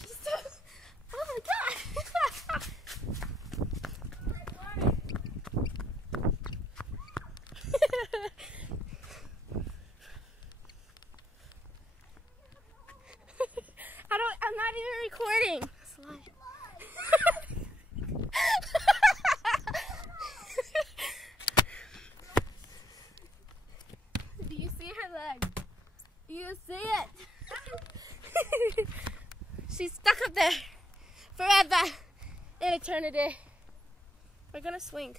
She's so, oh my god! I'm not even recording. Do you see her leg? Do you see it? She's stuck up there forever in eternity. We're gonna swing.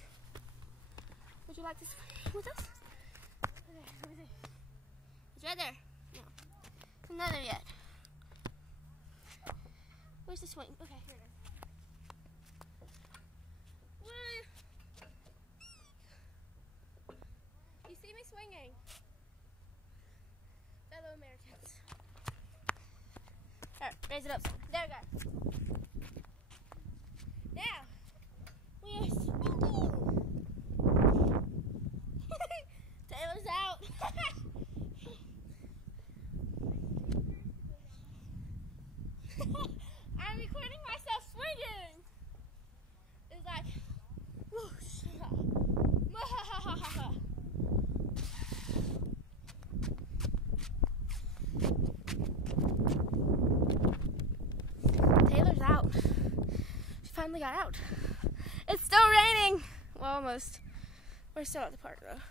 Would you like to swing with us? Okay, let me see. It's right there. No. It's not there yet. Where's the swing? Okay, here it is. Woo! You see me swinging? Fellow Americans. Alright, raise it up. There we go. Now, we are swinging. Taylor's out. I'm recording myself swinging. It's like, whoosh. Taylor's out. She finally got out. It's still raining. Well, almost. We're still at the park though.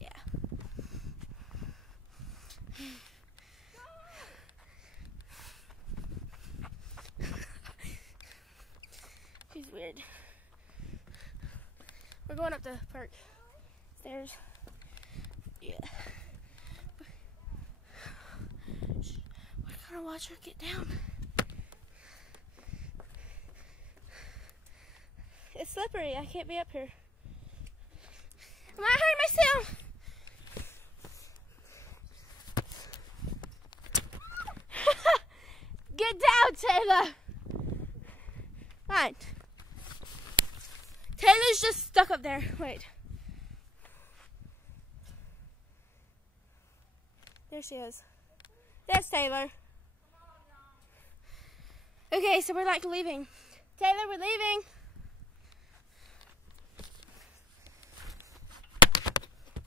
Yeah. She's weird. We're going up the park stairs. Yeah. We're gonna watch her get down. It's slippery. I can't be up here. I might hurt myself. Get down, Taylor. Fine. Taylor's just stuck up there. Wait. There she is. There's Taylor. Okay, so we're like leaving. Taylor, we're leaving.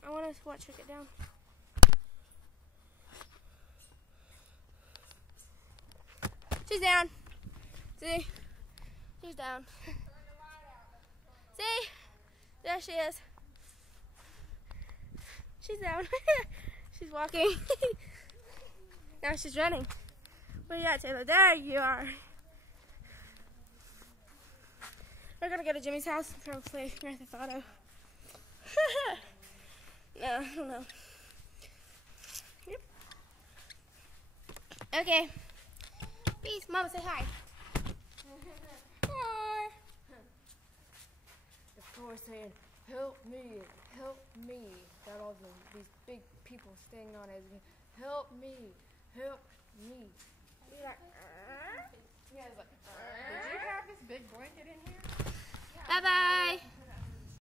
I want to watch her get down. She's down. See? She's down. See? There she is. She's down. She's walking. Now she's running. Where you at, Taylor? There you are. We're gonna go to Jimmy's house and probably play Grand Theft Auto. No, I don't know. Yep. Okay. Peace. Mama, say hi. Hi. Of course, saying, help me. Got all these big people standing on it. Help me. You're like, Yeah, it's like, did you have this big blanket in here? bye-bye.